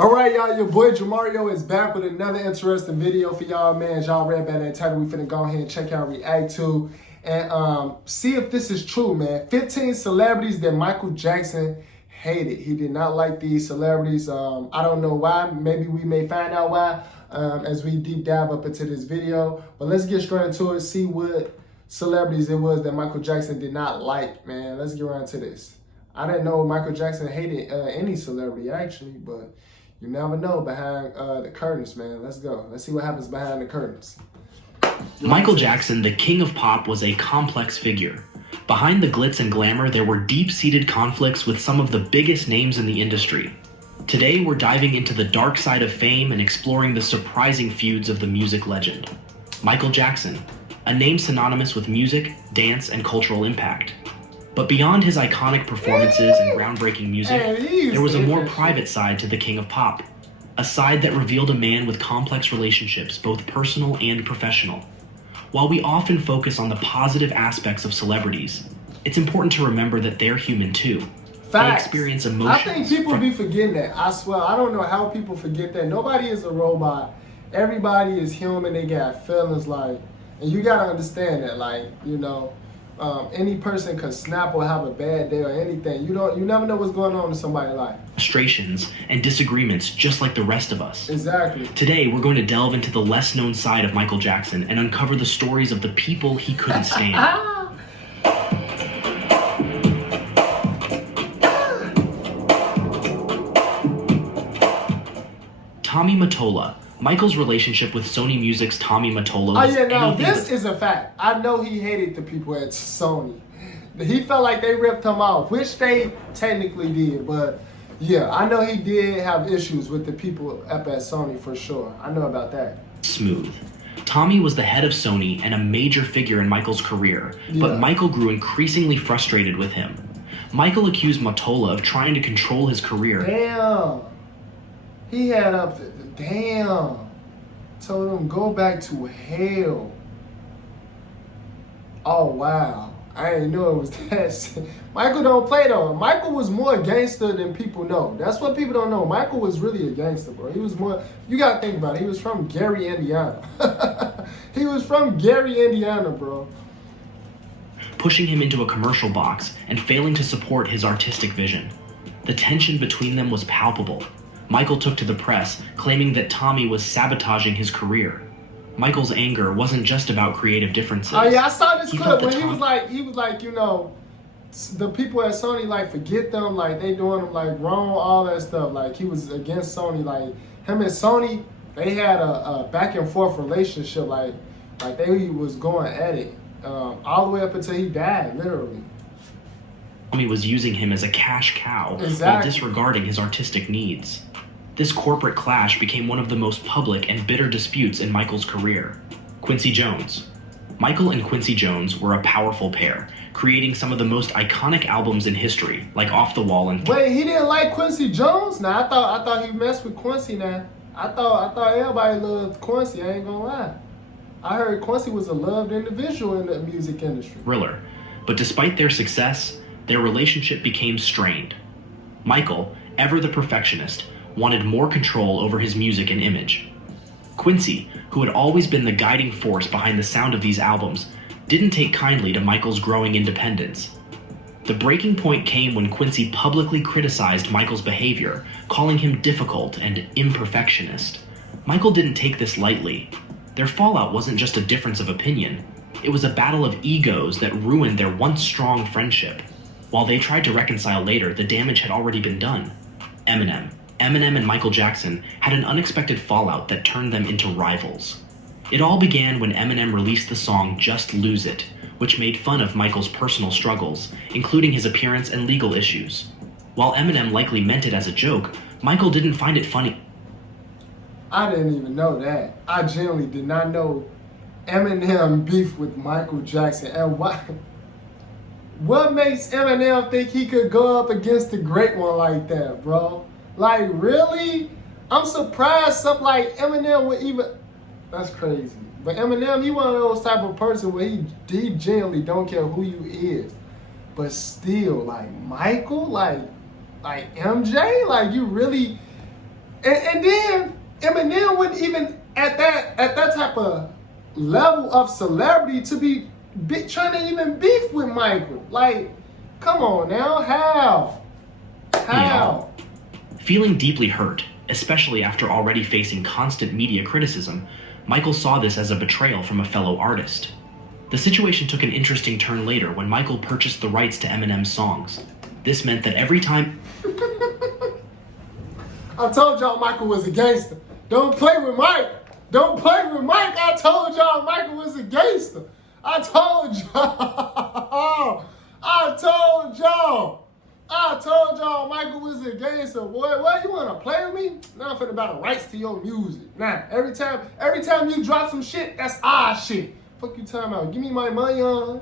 All right, y'all, your boy Jamario is back with another interesting video for y'all, man. Y'all read by that title. We finna go ahead and check out react to and see if this is true, man. 15 celebrities that Michael Jackson hated. He did not like these celebrities. I don't know why. Maybe we may find out why as we deep dive up into this video. But let's get straight into it, see what celebrities it was that Michael Jackson did not like, man. Let's get right into this. I didn't know Michael Jackson hated any celebrity, actually, but you never know behind the curtains, man. Let's go. Let's see what happens behind the curtains. Michael Jackson, the king of pop, was a complex figure. Behind the glitz and glamour, there were deep-seated conflicts with some of the biggest names in the industry. Today, we're diving into the dark side of fame and exploring the surprising feuds of the music legend. Michael Jackson, a name synonymous with music, dance, and cultural impact. But beyond his iconic performances and groundbreaking music, there was a more private side to the king of pop. A side that revealed a man with complex relationships, both personal and professional. While we often focus on the positive aspects of celebrities, it's important to remember that they're human too. Facts. They experience emotions. I think people be forgetting that. I swear, I don't know how people forget that. Nobody is a robot. Everybody is human. They got feelings, like, and you gotta understand that, like, you know. Any person could snap or have a bad day or anything. You never know what's going on in somebody's life. Frustrations and disagreements just like the rest of us. Exactly. Today, we're going to delve into the less known side of Michael Jackson and uncover the stories of the people he couldn't stand. Tommy Mottola. Michael's relationship with Sony Music's Tommy Mottola was now this is a fact. I know he hated the people at Sony. He felt like they ripped him off, which they technically did. But yeah, I know he did have issues with the people up at Sony for sure. I know about that. Smooth. Tommy was the head of Sony and a major figure in Michael's career, but Michael grew increasingly frustrated with him. Michael accused Mottola of trying to control his career. Damn. He had up to, damn. Told him go back to hell. Oh wow. I didn't know it was that. Michael don't play though. Michael was more a gangster than people know. That's what people don't know. Michael was really a gangster, bro. He was more, you gotta think about it. He was from Gary, Indiana. He was from Gary, Indiana, bro. Pushing him into a commercial box and failing to support his artistic vision. The tension between them was palpable. Michael took to the press, claiming that Tommy was sabotaging his career. Michael's anger wasn't just about creative differences. Oh yeah, I saw this clip when he was like, you know, the people at Sony, like, forget them, like, they doing them, like, wrong, all that stuff. Like, he was against Sony, like, him and Sony, they had a back and forth relationship, like they was going at it, all the way up until he died, literally. Tommy was using him as a cash cow while disregarding his artistic needs. This corporate clash became one of the most public and bitter disputes in Michael's career. Quincy Jones. Michael and Quincy Jones were a powerful pair, creating some of the most iconic albums in history, like Off the Wall and... Wait, he didn't like Quincy Jones? Nah, I thought he messed with Quincy now. I thought everybody loved Quincy, I ain't gonna lie. I heard Quincy was a loved individual in the music industry. Thriller. But despite their success, their relationship became strained. Michael, ever the perfectionist, wanted more control over his music and image. Quincy, who had always been the guiding force behind the sound of these albums, didn't take kindly to Michael's growing independence. The breaking point came when Quincy publicly criticized Michael's behavior, calling him difficult and imperfectionist. Michael didn't take this lightly. Their fallout wasn't just a difference of opinion. It was a battle of egos that ruined their once strong friendship. While they tried to reconcile later, the damage had already been done. Eminem and Michael Jackson had an unexpected fallout that turned them into rivals. It all began when Eminem released the song Just Lose It, which made fun of Michael's personal struggles, including his appearance and legal issues. While Eminem likely meant it as a joke, Michael didn't find it funny. I didn't even know that. I genuinely did not know Eminem beef with Michael Jackson. And what makes Eminem think he could go up against the great one like that, bro? Like, really? I'm surprised something like Eminem would even... That's crazy. But Eminem, he one of those type of person where he genuinely don't care who you is. But still, like, Michael, like MJ, like, you really... And then Eminem wouldn't even at that type of level of celebrity to be trying to even beef with Michael. Like, come on now, how? Yeah. Feeling deeply hurt, especially after already facing constant media criticism, Michael saw this as a betrayal from a fellow artist. The situation took an interesting turn later when Michael purchased the rights to Eminem's songs. This meant that every time... I told y'all Michael was a gangster. Don't play with Mike. Don't play with Mike. I told y'all Michael was a gangster. I told y'all. I told y'all Michael was a gangster. Boy, what, you want to play with me? Nothing about the rights to your music. Nah, every time you drop some shit, that's our shit. Fuck you talking about? Give me my money on.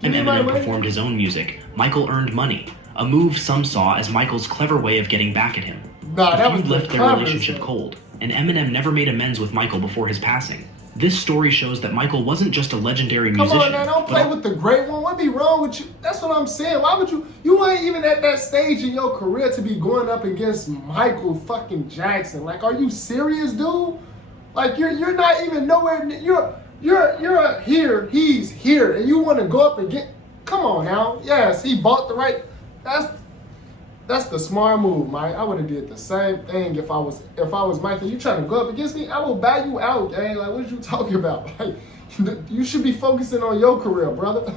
When Eminem performed his own music, Michael earned money, a move some saw as Michael's clever way of getting back at him. Nah, that was left their relationship cold, and Eminem never made amends with Michael before his passing. This story shows that Michael wasn't just a legendary musician. Come on, man, don't play with the great one. What be wrong with you? That's what I'm saying. Why would you weren't even at that stage in your career to be going up against Michael fucking Jackson. Like, are you serious, dude? Like, you're not even nowhere. You're here. He's here, and you want to go up against. Come on now. Yes, he bought the right. That's the smart move, Mike. I would have did the same thing if I was Michael. You trying to go up against me? I will buy you out, gang. Like, what are you talking about? Like, you should be focusing on your career, brother.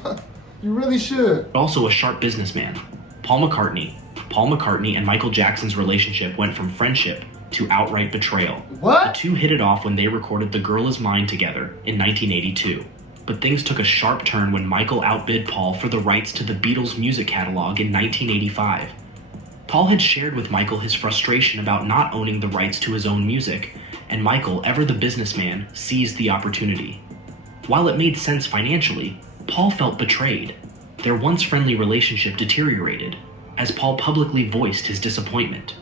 You really should. Also a sharp businessman, Paul McCartney and Michael Jackson's relationship went from friendship to outright betrayal. What? The two hit it off when they recorded The Girl Is Mine together in 1982. But things took a sharp turn when Michael outbid Paul for the rights to the Beatles' music catalog in 1985. Paul had shared with Michael his frustration about not owning the rights to his own music, and Michael, ever the businessman, seized the opportunity. While it made sense financially, Paul felt betrayed. Their once friendly relationship deteriorated, as Paul publicly voiced his disappointment.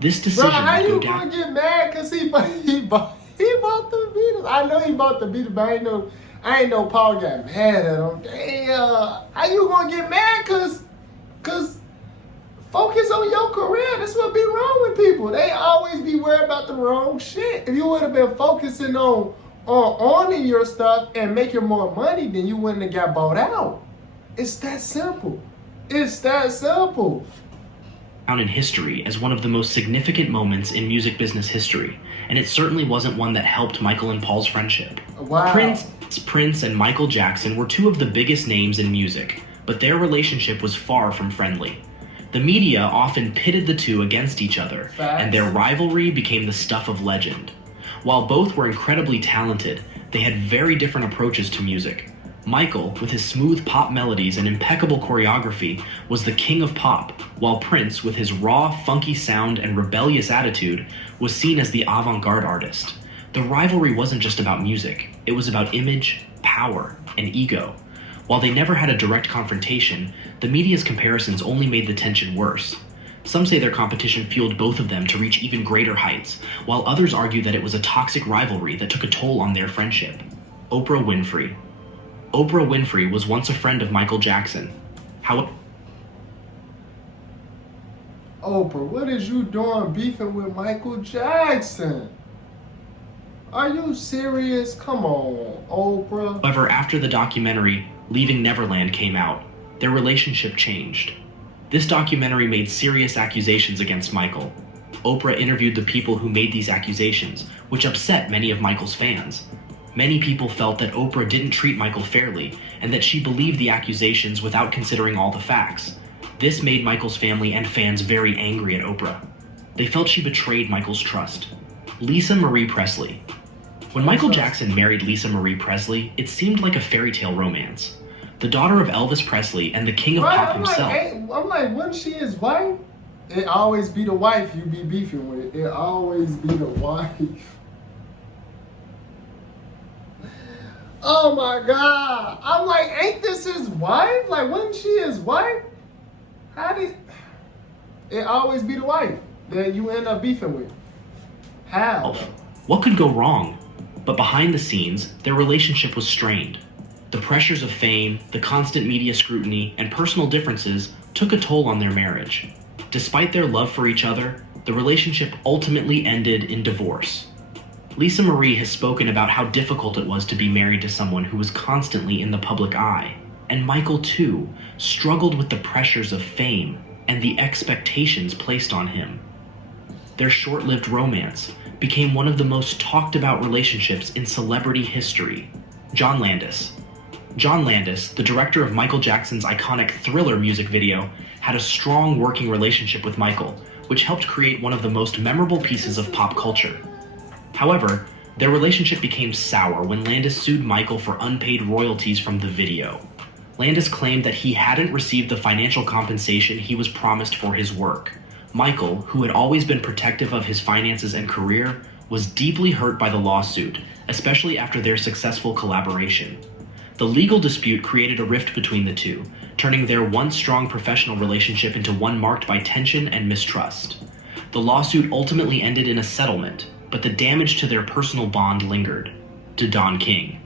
This decision Bro, how would you go down. gonna get mad because he bought the Beatles? I know he bought the Beatles, but I ain't know Paul got mad at him. Damn, how you gonna get mad? Cause focus on your career. That's what be wrong with people. They always be worried about the wrong shit. If you would have been focusing on owning your stuff and making more money, then you wouldn't have got bought out. It's that simple. It's that simple. Down in history as one of the most significant moments in music business history, and it certainly wasn't one that helped Michael and Paul's friendship. Wow. Prince and Michael Jackson were two of the biggest names in music, but their relationship was far from friendly. The media often pitted the two against each other, and their rivalry became the stuff of legend. While both were incredibly talented, they had very different approaches to music. Michael, with his smooth pop melodies and impeccable choreography, was the king of pop, while Prince, with his raw, funky sound and rebellious attitude, was seen as the avant-garde artist. The rivalry wasn't just about music, it was about image, power, and ego. While they never had a direct confrontation, the media's comparisons only made the tension worse. Some say their competition fueled both of them to reach even greater heights, while others argue that it was a toxic rivalry that took a toll on their friendship. Oprah Winfrey. Oprah Winfrey was once a friend of Michael Jackson. Oprah, what is you doing beefing with Michael Jackson? Are you serious? Come on, Oprah. However, after the documentary Leaving Neverland came out, their relationship changed. This documentary made serious accusations against Michael. Oprah interviewed the people who made these accusations, which upset many of Michael's fans. Many people felt that Oprah didn't treat Michael fairly, and that she believed the accusations without considering all the facts. This made Michael's family and fans very angry at Oprah. They felt she betrayed Michael's trust. Lisa Marie Presley. When Michael Jackson married Lisa Marie Presley, it seemed like a fairy tale romance. The daughter of Elvis Presley and the king of pop himself. I'm like, when she is wife, it always be the wife you be beefing with. It always be the wife. Oh my God. I'm like, ain't this his wife? Like, wasn't she his wife? How did it always be the wife that you end up beefing with? How? What could go wrong? But behind the scenes, their relationship was strained. The pressures of fame, the constant media scrutiny, and personal differences took a toll on their marriage. Despite their love for each other, The relationship ultimately ended in divorce. Lisa Marie has spoken about how difficult it was to be married to someone who was constantly in the public eye, and Michael, too, struggled with the pressures of fame and the expectations placed on him. Their short-lived romance became one of the most talked-about relationships in celebrity history. John Landis. John Landis, the director of Michael Jackson's iconic Thriller music video, had a strong working relationship with Michael, which helped create one of the most memorable pieces of pop culture. However, their relationship became sour when Landis sued Michael for unpaid royalties from the video. Landis claimed that he hadn't received the financial compensation he was promised for his work. Michael, who had always been protective of his finances and career, was deeply hurt by the lawsuit, especially after their successful collaboration. The legal dispute created a rift between the two, turning their once strong professional relationship into one marked by tension and mistrust. The lawsuit ultimately ended in a settlement, but the damage to their personal bond lingered. To Don King.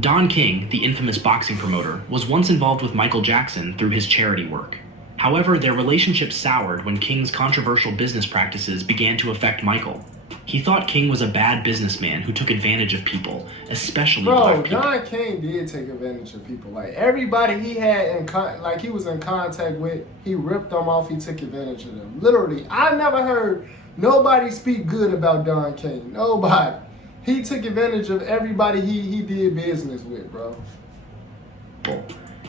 Don King, the infamous boxing promoter, was once involved with Michael Jackson through his charity work. However, their relationship soured when King's controversial business practices began to affect Michael. He thought King was a bad businessman who took advantage of people, especially black people. Don King did take advantage of people. Like, everybody he had he was in contact with, he ripped them off, he took advantage of them. Literally, I never heard nobody speak good about Don King. Nobody. He took advantage of everybody he did business with, bro.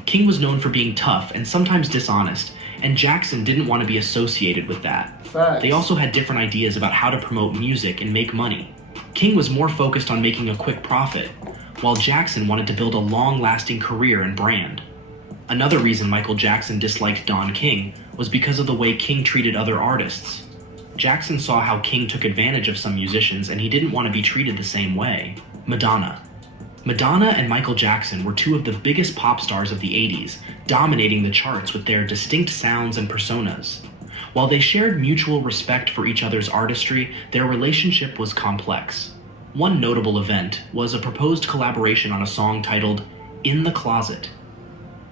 King was known for being tough and sometimes dishonest, and Jackson didn't want to be associated with that. Facts. They also had different ideas about how to promote music and make money. King was more focused on making a quick profit, while Jackson wanted to build a long-lasting career and brand. Another reason Michael Jackson disliked Don King was because of the way King treated other artists. Jackson saw how King took advantage of some musicians, and he didn't want to be treated the same way. Madonna. Madonna and Michael Jackson were two of the biggest pop stars of the 80s, dominating the charts with their distinct sounds and personas. While they shared mutual respect for each other's artistry, their relationship was complex. One notable event was a proposed collaboration on a song titled In the Closet.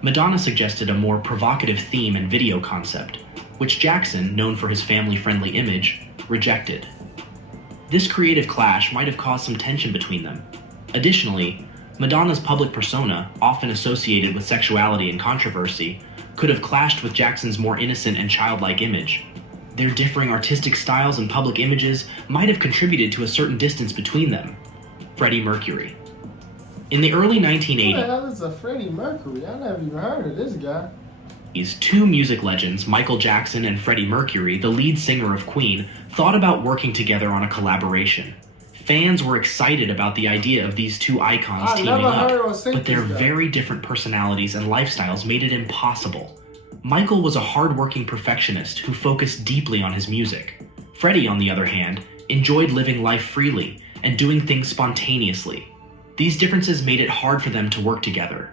Madonna suggested a more provocative theme and video concept, which Jackson, known for his family-friendly image, rejected. This creative clash might have caused some tension between them. Additionally, Madonna's public persona, often associated with sexuality and controversy, could have clashed with Jackson's more innocent and childlike image. Their differing artistic styles and public images might have contributed to a certain distance between them. Freddie Mercury. In the early 1980s, Who the hell is a Freddie Mercury? I never even heard of this guy. Two music legends, Michael Jackson and Freddie Mercury, the lead singer of Queen, thought about working together on a collaboration. Fans were excited about the idea of these two icons teaming up, but their very different personalities and lifestyles made it impossible. Michael was a hard-working perfectionist who focused deeply on his music. Freddie, on the other hand, enjoyed living life freely and doing things spontaneously. These differences made it hard for them to work together.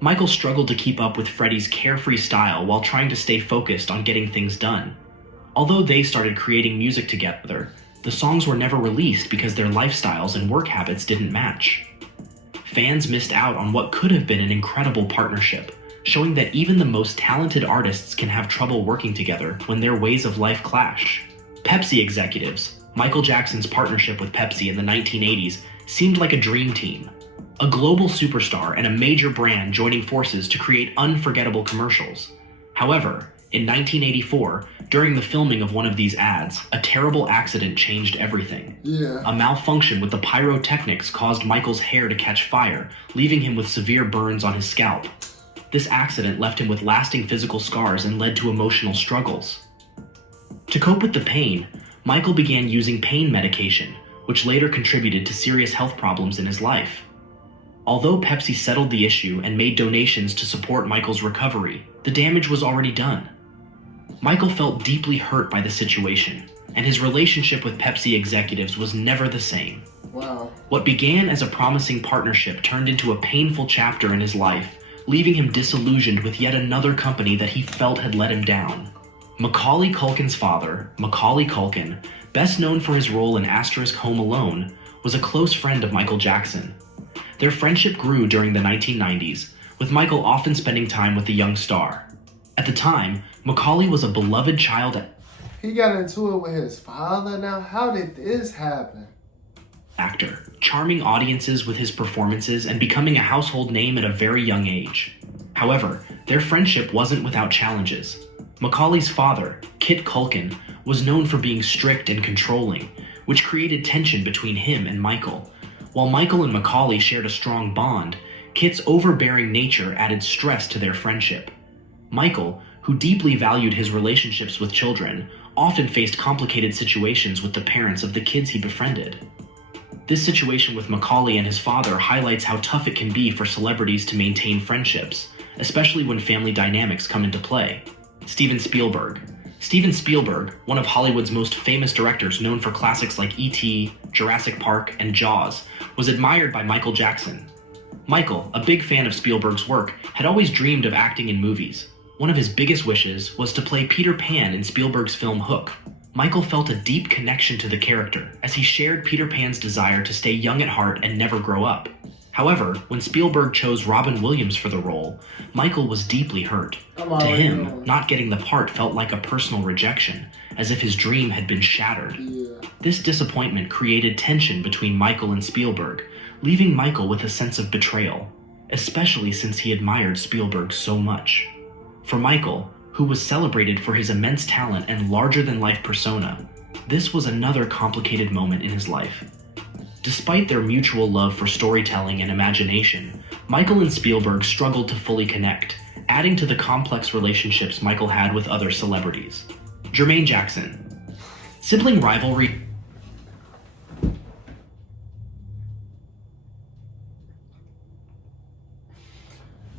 Michael struggled to keep up with Freddie's carefree style while trying to stay focused on getting things done. Although they started creating music together, the songs were never released because their lifestyles and work habits didn't match. Fans missed out on what could have been an incredible partnership, showing that even the most talented artists can have trouble working together when their ways of life clash. Pepsi executives, Michael Jackson's partnership with Pepsi in the 1980s, seemed like a dream team. A global superstar and a major brand joining forces to create unforgettable commercials. However, in 1984, during the filming of one of these ads, a terrible accident changed everything. A malfunction with the pyrotechnics caused Michael's hair to catch fire, leaving him with severe burns on his scalp. This accident left him with lasting physical scars and led to emotional struggles. To cope with the pain, Michael began using pain medication, which later contributed to serious health problems in his life. Although Pepsi settled the issue and made donations to support Michael's recovery, the damage was already done. Michael felt deeply hurt by the situation, and his relationship with Pepsi executives was never the same. Wow. What began as a promising partnership turned into a painful chapter in his life, leaving him disillusioned with yet another company that he felt had let him down. Macaulay Culkin's father, Macaulay Culkin, best known for his role in * Home Alone, was a close friend of Michael Jackson. Their friendship grew during the 1990s, with Michael often spending time with the young star. At the time, Macaulay was a beloved child. He got into it with his father. Now, how did this happen? Actor, charming audiences with his performances and becoming a household name at a very young age. However, their friendship wasn't without challenges. Macaulay's father, Kit Culkin, was known for being strict and controlling, which created tension between him and Michael. While Michael and Macaulay shared a strong bond, Kit's overbearing nature added stress to their friendship. Michael, who deeply valued his relationships with children, often faced complicated situations with the parents of the kids he befriended. This situation with Macaulay and his father highlights how tough it can be for celebrities to maintain friendships, especially when family dynamics come into play. Steven Spielberg. Steven Spielberg, one of Hollywood's most famous directors known for classics like E.T., Jurassic Park, and Jaws, was admired by Michael Jackson. Michael, a big fan of Spielberg's work, had always dreamed of acting in movies. One of his biggest wishes was to play Peter Pan in Spielberg's film Hook. Michael felt a deep connection to the character, as he shared Peter Pan's desire to stay young at heart and never grow up. However, when Spielberg chose Robin Williams for the role, Michael was deeply hurt. To him, not getting the part felt like a personal rejection, as if his dream had been shattered. This disappointment created tension between Michael and Spielberg, leaving Michael with a sense of betrayal, especially since he admired Spielberg so much. For Michael, who was celebrated for his immense talent and larger-than-life persona, this was another complicated moment in his life. Despite their mutual love for storytelling and imagination, Michael and Spielberg struggled to fully connect, adding to the complex relationships Michael had with other celebrities. Jermaine Jackson. Sibling rivalry.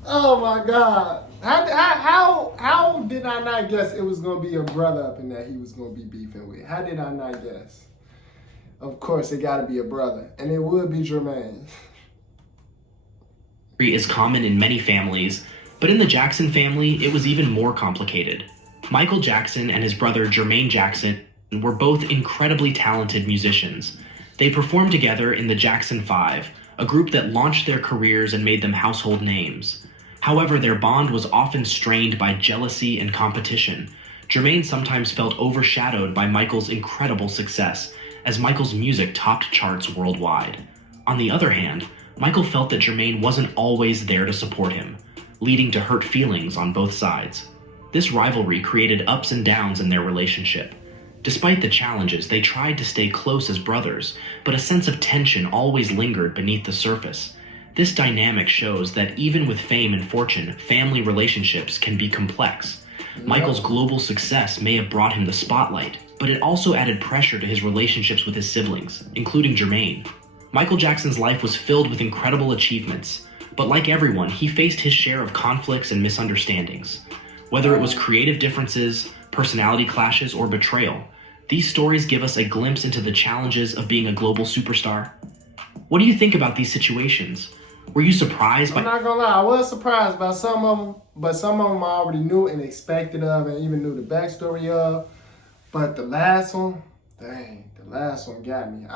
Oh my God. How did I not guess it was going to be a brother up in that he was going to be beefing with? How did I not guess? Of course, it got to be a brother. And it would be Jermaine. Is common in many families, but in the Jackson family, it was even more complicated. Michael Jackson and his brother Jermaine Jackson were both incredibly talented musicians. They performed together in the Jackson 5, a group that launched their careers and made them household names. However, their bond was often strained by jealousy and competition. Jermaine sometimes felt overshadowed by Michael's incredible success, as Michael's music topped charts worldwide. On the other hand, Michael felt that Jermaine wasn't always there to support him, leading to hurt feelings on both sides. This rivalry created ups and downs in their relationship. Despite the challenges, they tried to stay close as brothers, but a sense of tension always lingered beneath the surface. This dynamic shows that even with fame and fortune, family relationships can be complex. Michael's global success may have brought him the spotlight, but it also added pressure to his relationships with his siblings, including Jermaine. Michael Jackson's life was filled with incredible achievements, but like everyone, he faced his share of conflicts and misunderstandings. Whether it was creative differences, personality clashes, or betrayal, these stories give us a glimpse into the challenges of being a global superstar. What do you think about these situations? Were you surprised by— I'm not gonna lie, I was surprised by some of them, but some of them I already knew and expected of and even knew the backstory of. But the last one, dang, the last one got me.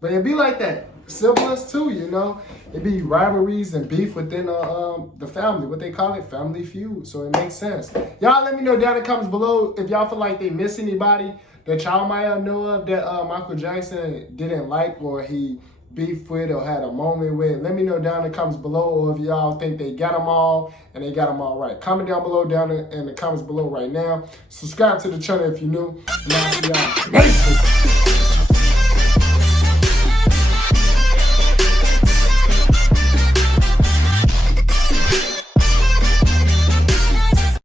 But it'd be like that. Siblings too, you know. It'd be rivalries and beef within the family. What they call it, family feud. So it makes sense. Y'all let me know down in the comments below if y'all feel like they miss anybody that y'all might have know of that Michael Jackson didn't like or he beefed with or had a moment with. Let me know down in the comments below, or if y'all think they got them all and they got them all right. Comment down below in the comments below right now. Subscribe to the channel if you're new. And I'll see y'all later.